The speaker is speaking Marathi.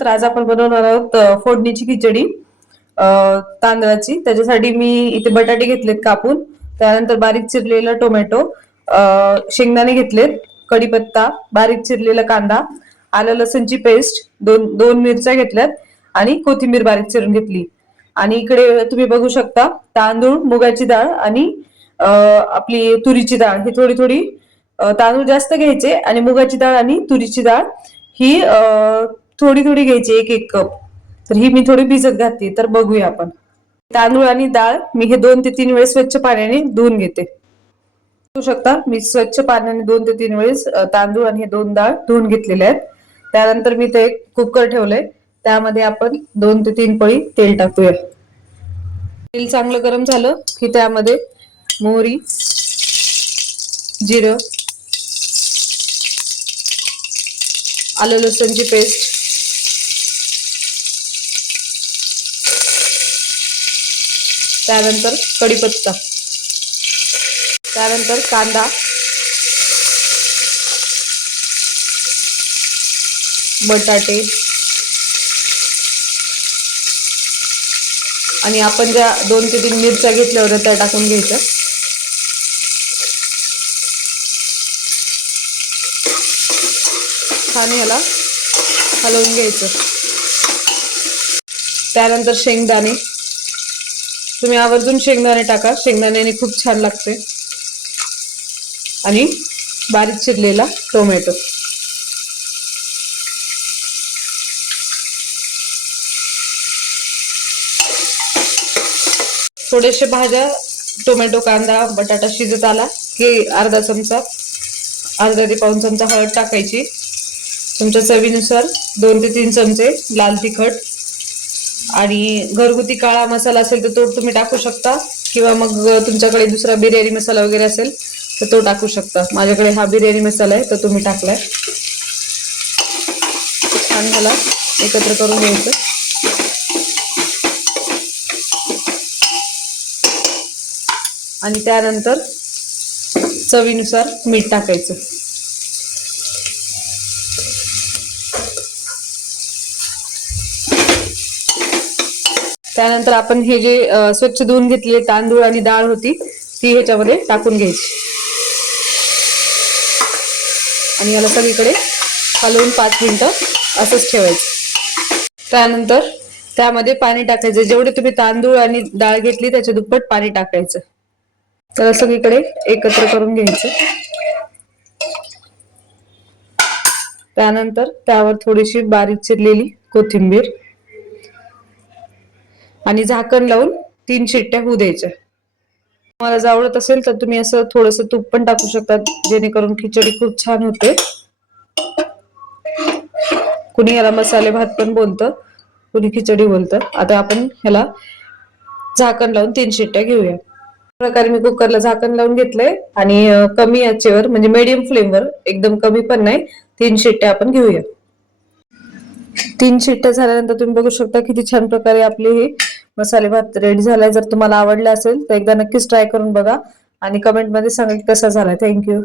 तर आज आपण बनवणार आहोत फोडणीची खिचडी तांदळाची। त्याच्यासाठी मी इथे बटाटे घेतलेत कापून, त्यानंतर बारीक चिरलेला टोमॅटो, शेंगदाणे घेतलेत, कढीपत्ता, बारीक चिरलेला कांदा, आलं लसूणची पेस्ट, दोन मिरच्या घेतल्यात आणि कोथिंबीर बारीक चिरून घेतली। आणि इकडे तुम्ही बघू शकता तांदूळ, मुगाची डाळ आणि आपली तुरीची डाळ, ही थोडी थोडी तांदूळ जास्त घ्यायचे आणि मुगाची डाळ आणि तुरीची डाळ ही थोडी थोडी घ्यायची, एक एक कप। तर ही मी थोडी भिजत घातली। तर बघूया आपण। तांदूळ आणि डाळ मी हे 2 ते 3 वेळेस स्वच्छ पाण्याने धुवून घेते। बघू शकता मी स्वच्छ पाण्याने 2 ते 3 वेळेस तांदूळ आणि हे 2 डाळ धुवून घेतलेले आहेत। त्यानंतर मी ते एक कुकर ठेवलंय, त्यामध्ये आपण 2 ते 3 पळी तेल टाकूया। तेल चांगलं गरम झालं की त्यामध्ये मोहरी, जिरं, आलं लसूणची पेस्ट, त्यानंतर कढीपत्ता, त्यानंतर कांदा, बटाटे आणि आपण ज्या 2 ते 3 मिरच्या घेतल्या होत्या त्या टाकून घ्यायच्या। छान याला हलवून घ्यायचं। त्यानंतर शेंगदाणे, तुम्ही आवर्जून शेंगदाणे टाका, शेंगदाण्याने खूप छान लागते। आणि बारीक चिरलेला टोमॅटो, थोडेसे भाज्या, टोमॅटो, कांदा, बटाटा शिजत आला की अर्धा ते पाऊण चमचा हळद टाकायची। तुमच्या चवीनुसार 2 ते 3 चमचे लाल तिखट, आणि घरगुती काळा मसाला असेल तर तो तुम्ही टाकू शकता, किंवा मग तुमच्याकडे दुसरा बिर्याणी मसाला वगैरे असेल तर तो टाकू शकता। माझ्याकडे हा बिर्याणी मसाला आहे तर तुम्ही टाकलाय। छान मला एकत्र करून घ्यायचं। आणि त्यानंतर चवीनुसार मीठ टाकायचं। त्यानंतर आपण हे जे स्वच्छ धुवून घेतलेले तांदूळ आणि डाळ होती ती ह्याच्यामध्ये टाकून घ्यायची आणि याला सगळीकडे हलवून 5 मिनिटं असंच ठेवायचं। त्यानंतर त्यामध्ये पाणी टाकायचं, जेवढे तुम्ही तांदूळ आणि डाळ घेतली त्याच्या दुप्पट पाणी टाकायचं। त्याला सगळीकडे एकत्र करून घ्यायचं। त्यानंतर त्यावर थोडीशी बारीक चिरलेली कोथिंबीर आणि झाकण लावून 3 शिट्ट्या होऊ द्यायच्या। तुम्हाला जर आवडत असेल तर तुम्ही असं थोडंसं तूप पण टाकू शकता, जेणेकरून खिचडी खूप छान होते। कुणी याला मसाले भात पण बोलतं, कुणी खिचडी बोलतं। आता आपण ह्याला झाकण लावून 3 शिट्ट्या घेऊया। प्रकारे मी कुकरला झाकण लावून घेतलंय आणि कमी आचेवर, म्हणजे मीडियम फ्लेमवर, एकदम कमी पण नाही, 3 शिट्ट्या आपण घेऊया। 3 शिट्ट्या झाल्यानंतर तुम्ही बघू शकता किती छान प्रकारे आपले हे मसाले भात रेडी झालाय। जर तुम्हाला आवडला असेल तर एकदा नक्कीच ट्राय करून बघा आणि कमेंट मध्ये सांगा कसा झालाय। थँक्यू।